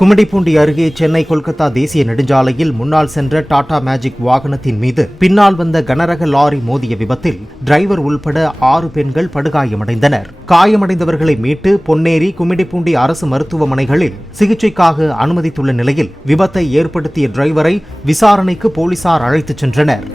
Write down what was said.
கும்மிடிப்பூண்டி அருகே சென்னை கொல்கத்தா தேசிய நெடுஞ்சாலையில் முன்னால் சென்ற டாடா மேஜிக் வாகனத்தின் மீது பின்னால் வந்த கனரக லாரி மோதிய விபத்தில் டிரைவர் உள்பட 6 பெண்கள் படுகாயமடைந்தனர். காயமடைந்தவர்களை மீட்டு பொன்னேரி, கும்மிடிப்பூண்டி அரசு மருத்துவமனைகளில் சிகிச்சைக்காக அனுமதித்துள்ள நிலையில் விபத்தை ஏற்படுத்திய டிரைவரை விசாரணைக்கு போலீசார் அழைத்துச் சென்றனர்.